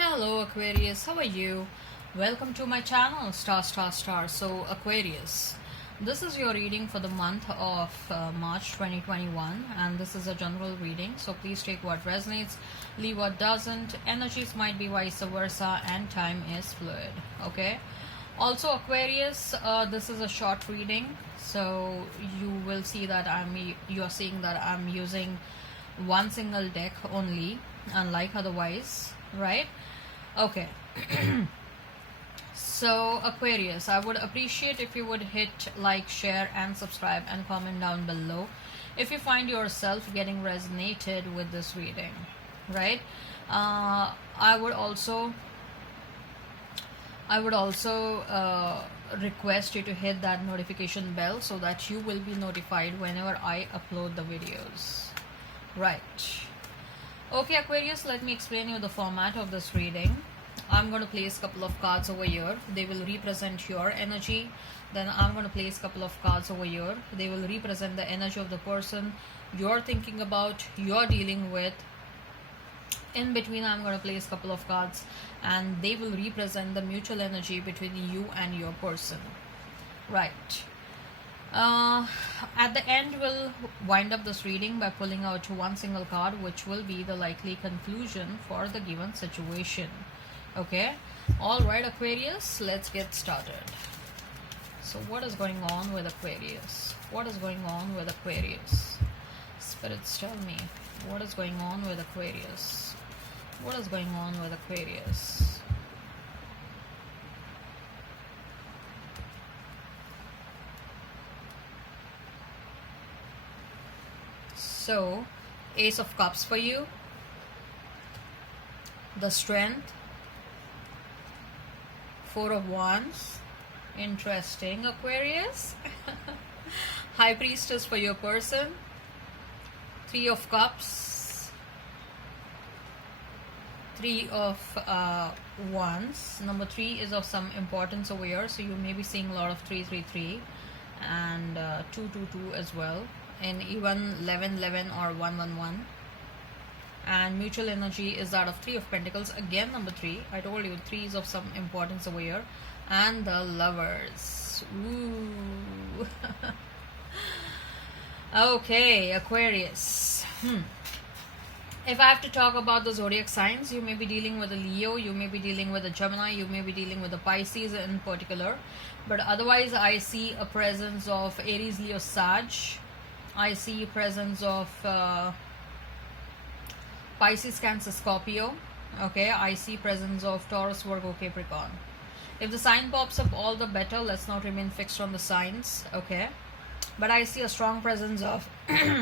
Hello Aquarius, how are you? Welcome to my channel Star. So Aquarius, this is your reading for the month of March 2021, and this is a general reading, so please take what resonates, leave what doesn't. Energies might be vice versa and time is fluid. Okay, also Aquarius, this is a short reading, so you will see that you're seeing that I'm using one single deck only, unlike otherwise, right? Okay. So Aquarius, I would appreciate if you would hit like, share and subscribe and comment down below if you find yourself getting resonated with this reading, right? I would also request you to hit that notification bell so that you will be notified whenever I upload the videos, right? Okay Aquarius, let me explain you the format of this reading. I'm going to place a couple of cards over here. They will represent your energy. Then I'm going to place a couple of cards over here. They will represent the energy of the person you're thinking about, you're dealing with. In between, I'm going to place a couple of cards and they will represent the mutual energy between you and your person, right? At the end, we'll wind up this reading by pulling out one single card, which will be the likely conclusion for the given situation. Okay, all right Aquarius, let's get started. So what is going on with Aquarius? What is going on with Aquarius? Spirits, tell me, what is going on with Aquarius? What is going on with Aquarius? So, Ace of Cups for you, the Strength, Four of Wands, interesting Aquarius. High Priestess for your person, Three of Cups, Three of Wands. Number 3 is of some importance over here, so you may be seeing a lot of 333 and 222 as well, and even 1111 or 111. And mutual energy is that of 3 of Pentacles, again number 3. I told you 3 is of some importance over here. And the Lovers. Ooh. Okay Aquarius, if I have to talk about the zodiac signs, you may be dealing with a Leo, you may be dealing with a Gemini, you may be dealing with a Pisces in particular, but otherwise I see a presence of Aries, Leo, Sag. I see presence of Pisces, Cancer, Scorpio. Okay, I see presence of Taurus, Virgo, Capricorn. If the sign pops up, all the better. Let's not remain fixed on the signs. Okay, but I see a strong presence of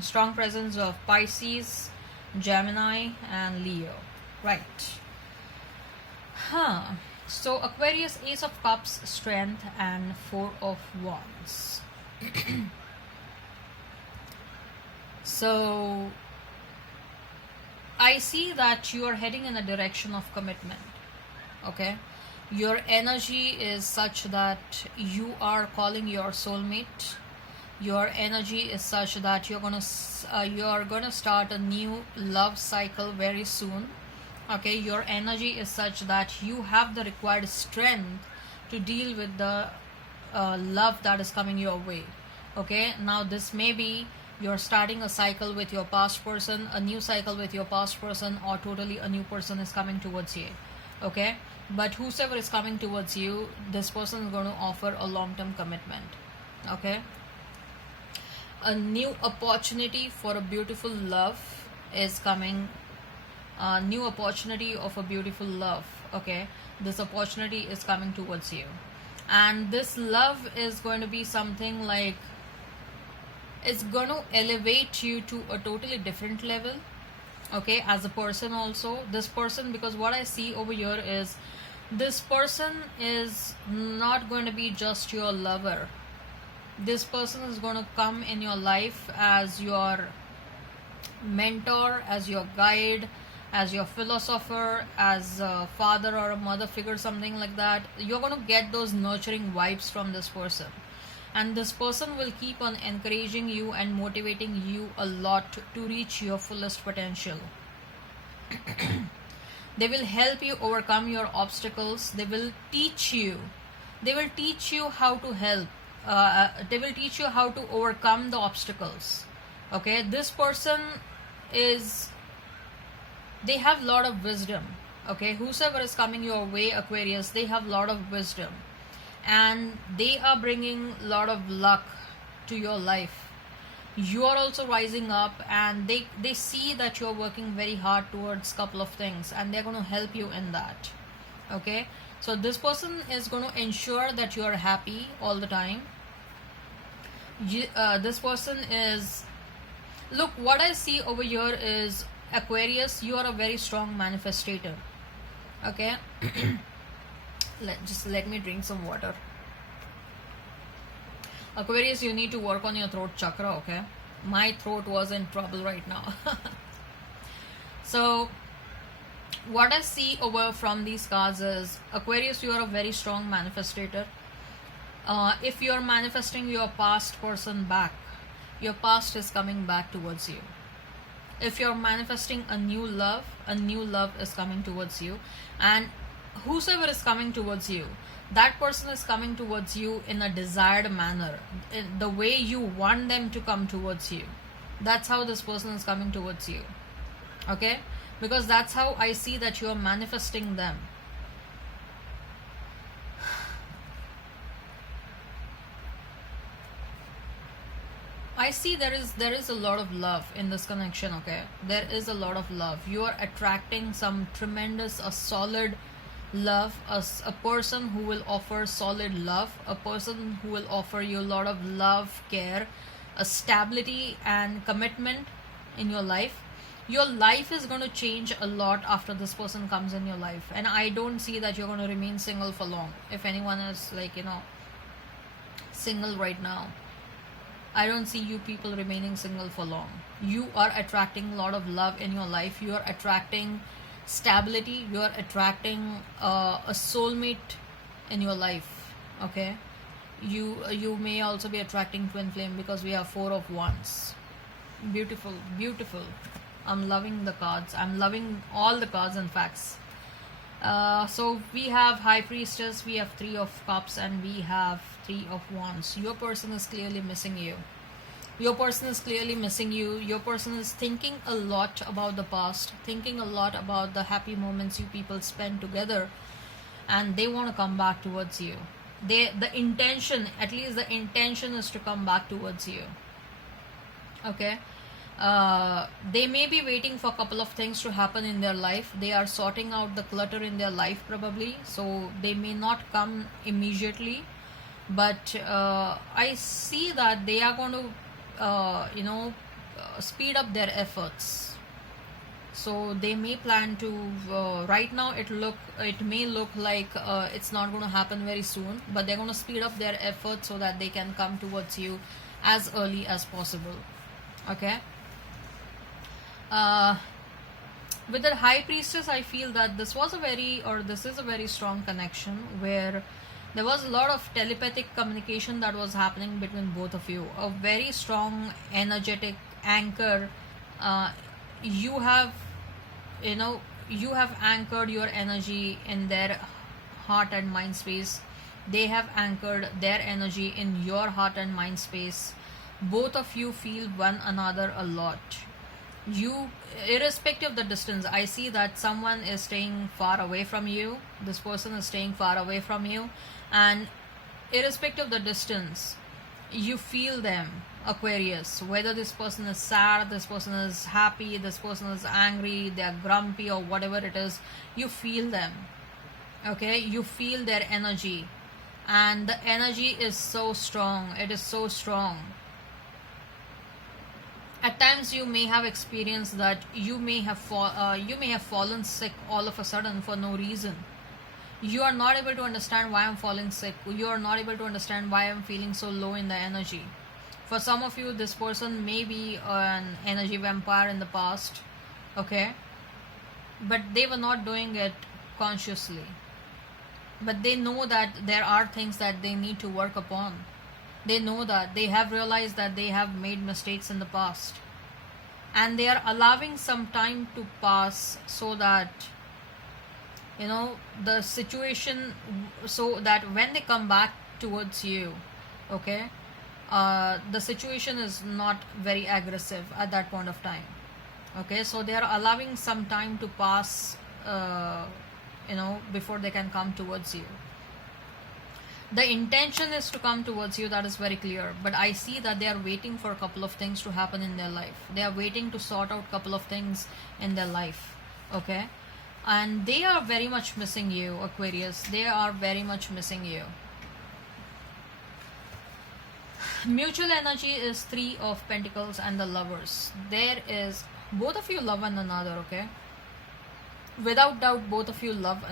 strong presence of Pisces, Gemini and Leo, right? So Aquarius, Ace of Cups, Strength and Four of Wands. So I see that you are heading in a direction of commitment. Okay, your energy is such that you are calling your soulmate. Your energy is such that you're gonna start a new love cycle very soon. Okay, your energy is such that you have the required strength to deal with the love that is coming your way. Okay, now this may be you're starting a cycle with your past person, a new cycle with your past person, or totally a new person is coming towards you. Okay, but whosoever is coming towards you, this person is going to offer a long-term commitment. Okay, a new opportunity for a beautiful love is coming. A new opportunity of a beautiful love. Okay, this opportunity is coming towards you, and this love is going to be something like, it's going to elevate you to a totally different level. Okay, as a person also, this person, because what I see over here is this person is not going to be just your lover. This person is going to come in your life as your mentor, as your guide, as your philosopher, as a father or a mother figure, something like that. You're going to get those nurturing vibes from this person, and this person will keep on encouraging you and motivating you a lot to reach your fullest potential. They will help you overcome your obstacles. They will teach you. They will teach you how to help. They will teach you how to overcome the obstacles. Okay, this person is, they have a lot of wisdom. Okay, whosoever is coming your way, Aquarius, they have a lot of wisdom, and they are bringing a lot of luck to your life. You are also rising up, and they see that you're working very hard towards couple of things, and they're going to help you in that. Okay, so this person is going to ensure that you are happy all the time. This person is, look, what I see over here is, Aquarius, you are a very strong manifestator. Okay, let me drink some water. Aquarius, you need to work on your throat chakra. Okay, my throat was in trouble right now. So what I see over from these cards is, Aquarius, you are a very strong manifestator. If you are manifesting your past person back, your past is coming back towards you. If you're manifesting a new love is coming towards you. And whosoever is coming towards you, that person is coming towards you in a desired manner, in the way you want them to come towards you. That's how this person is coming towards you. Okay, because that's how I see that you are manifesting them. I see there is a lot of love in this connection. Okay, there is a lot of love. You are attracting some tremendous, a solid love, a person who will offer solid love, a person who will offer you a lot of love, care, a stability and commitment in your life. Your life is going to change a lot after this person comes in your life, and I don't see that you're going to remain single for long. If anyone is single right now, I don't see you people remaining single for long. You are attracting a lot of love in your life. You are attracting stability. You are attracting a soulmate in your life. Okay, you may also be attracting twin flame, because we have 4 of wands. Beautiful, beautiful. I'm loving the cards. I'm loving all the cards and facts. So we have High Priestess, we have 3 of Cups, and we have 3 of Wands. Your person is clearly missing you. Your person is clearly missing you. Your person is thinking a lot about the past, thinking a lot about the happy moments you people spent together, and they want to come back towards you. The intention, at least the intention, is to come back towards you. Okay, they may be waiting for a couple of things to happen in their life. They are sorting out the clutter in their life probably, so they may not come immediately, but I see that they are going to speed up their efforts. So they may plan to right now it may look like it's not going to happen very soon, but they're going to speed up their efforts so that they can come towards you as early as possible. Okay, with the High Priestess, I feel that this is a very strong connection, where there was a lot of telepathic communication that was happening between both of you. A very strong energetic anchor. You have anchored your energy in their heart and mind space. They have anchored their energy in your heart and mind space. Both of you feel one another a lot. You, irrespective of the distance, I see that someone is staying far away from you. This person is staying far away from you, and irrespective of the distance, you feel them, Aquarius. Whether this person is sad, this person is happy, this person is angry, they are grumpy, or whatever it is, you feel them. Okay, you feel their energy, and the energy is so strong. It is so strong. At times you may have experienced that you may have fallen sick all of a sudden for no reason. You are not able to understand why I'm falling sick. You are not able to understand why I'm feeling so low in the energy. For some of you, this person may be an energy vampire in the past. Okay, but they were not doing it consciously, but they know that there are things that they need to work upon. They know that they have realized that they have made mistakes in the past, and they are allowing some time to pass so that the situation, so that when they come back towards you, okay, the situation is not very aggressive at that point of time. Okay, so they are allowing some time to pass, before they can come towards you. The intention is to come towards you, that is very clear, but I see that they are waiting for a couple of things to happen in their life. They are waiting to sort out a couple of things in their life. Okay, and they are very much missing you, Aquarius. They are very much missing you. Mutual energy is 3 of Pentacles and the Lovers. There is, both of you love one another, okay? Without doubt, both of you love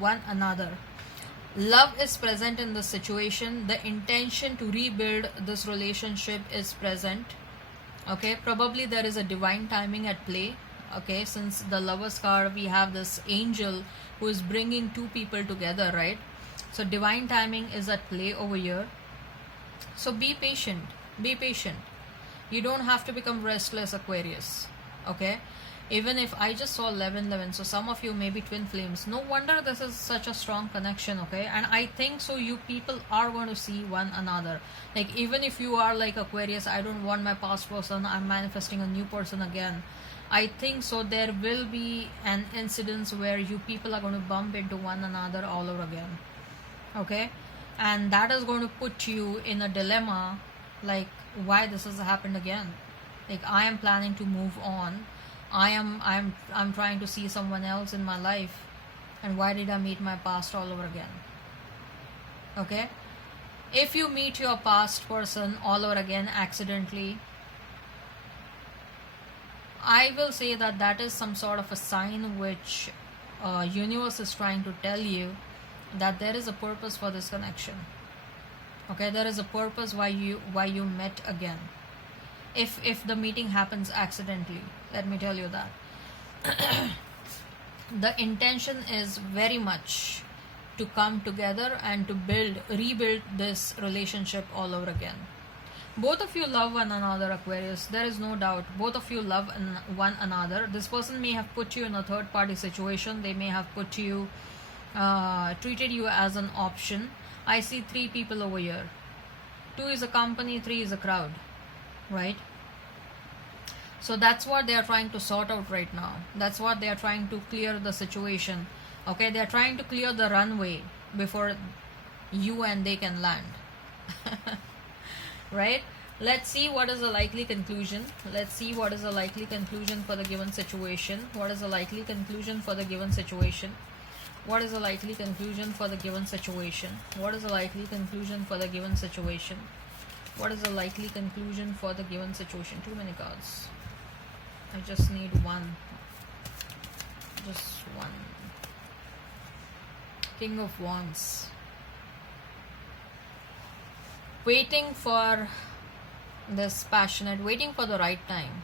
one another. Love is present in this situation. The intention to rebuild this relationship is present. Okay, probably there is a divine timing at play. Okay, since the Lovers card, we have this angel who is bringing two people together, right? So divine timing is at play over here. So be patient. Be patient. You don't have to become restless, Aquarius. Okay, even if I just saw 11, so some of you may be twin flames. No wonder this is such a strong connection. Okay, and I think so you people are going to see one another. Like, even if you are like Aquarius, I don't want my past person, I'm manifesting a new person again, I think so there will be an incidence where you people are going to bump into one another all over again. Okay, and that is going to put you in a dilemma, like, why this has happened again. Like, I am planning to move on, I'm trying to see someone else in my life, and why did I meet my past all over again? Okay, if you meet your past person all over again accidentally, I will say that that is some sort of a sign which universe is trying to tell you that there is a purpose for this connection. Okay, there is a purpose why you met again. If the meeting happens accidentally, let me tell you that the intention is very much to come together and to rebuild this relationship all over again. Both of you love one another, Aquarius. There is no doubt. Both of you love one another. This person may have put you in a third party situation. They may have put you, treated you as an option. I see 3 people over here. 2 is a company, 3 is a crowd, right? So that's what they are trying to sort out right now. That's what they are trying to clear the situation. Okay, they are trying to clear the runway before you and they can land. Right? Let's see what is the likely conclusion. Let's see what is the likely conclusion for the given situation. What is the likely conclusion for the given situation? What is the likely conclusion for the given situation? What is the likely conclusion for the given situation? What is the likely conclusion for the given situation? Too many cards. I just need one. Just one. King of Wands. Waiting for this passionate, waiting for the right time.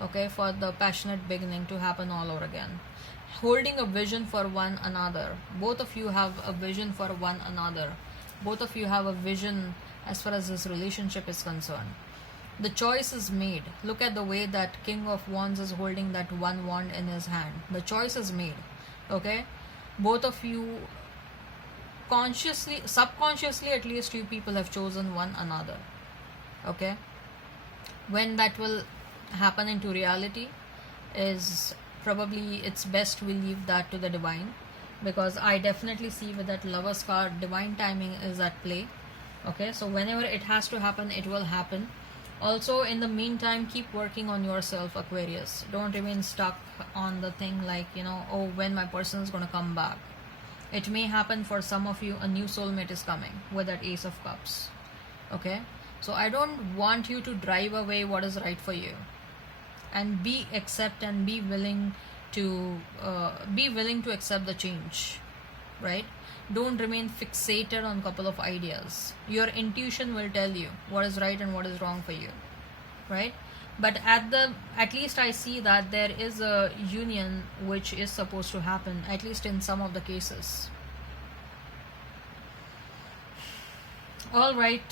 Okay, for the passionate beginning to happen all over again. Holding a vision for one another. Both of you have a vision for one another. Both of you have a vision as far as this relationship is concerned. The choice is made. Look at the way that King of Wands is holding that one wand in his hand. The choice is made. Okay, both of you, consciously, subconsciously, at least you people have chosen one another. Okay, when that will happen into reality is probably, it's best we leave that to the divine, because I definitely see with that Lovers card, divine timing is at play. Okay, so whenever it has to happen, it will happen. Also, in the meantime, keep working on yourself, Aquarius. Don't remain stuck on the thing like, oh, when my person is going to come back. It may happen for some of you, a new soulmate is coming with that Ace of Cups. Okay, so I don't want you to drive away what is right for you, and be willing to accept the change, right? Don't remain fixated on a couple of ideas. Your intuition will tell you what is right and what is wrong for you, right? But at least I see that there is a union which is supposed to happen, at least in some of the cases. All right,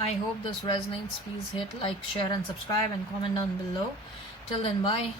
I hope this resonates. Please hit like, share and subscribe and comment down below. Till then, bye.